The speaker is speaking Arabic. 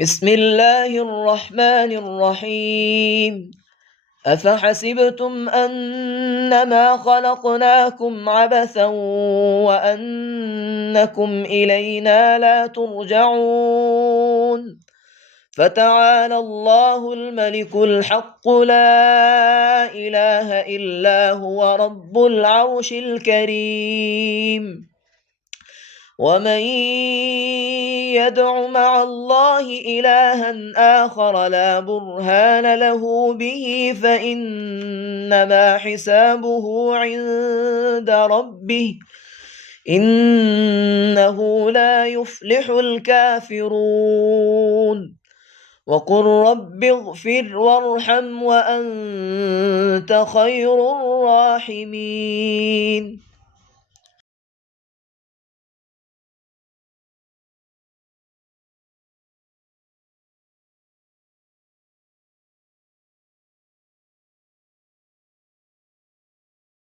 بسم الله الرحمن الرحيم. أفحسبتم أنما خلقناكم عبثا وأنكم إلينا لا ترجعون فتعالى الله الملك الحق لا إله إلا هو رب العرش الكريم. ومن يدع مع الله إلها آخر لا برهان له به فإنما حسابه عند ربه إنه لا يفلح الكافرون. وقل رب اغفر وارحم وأنت خير الراحمين.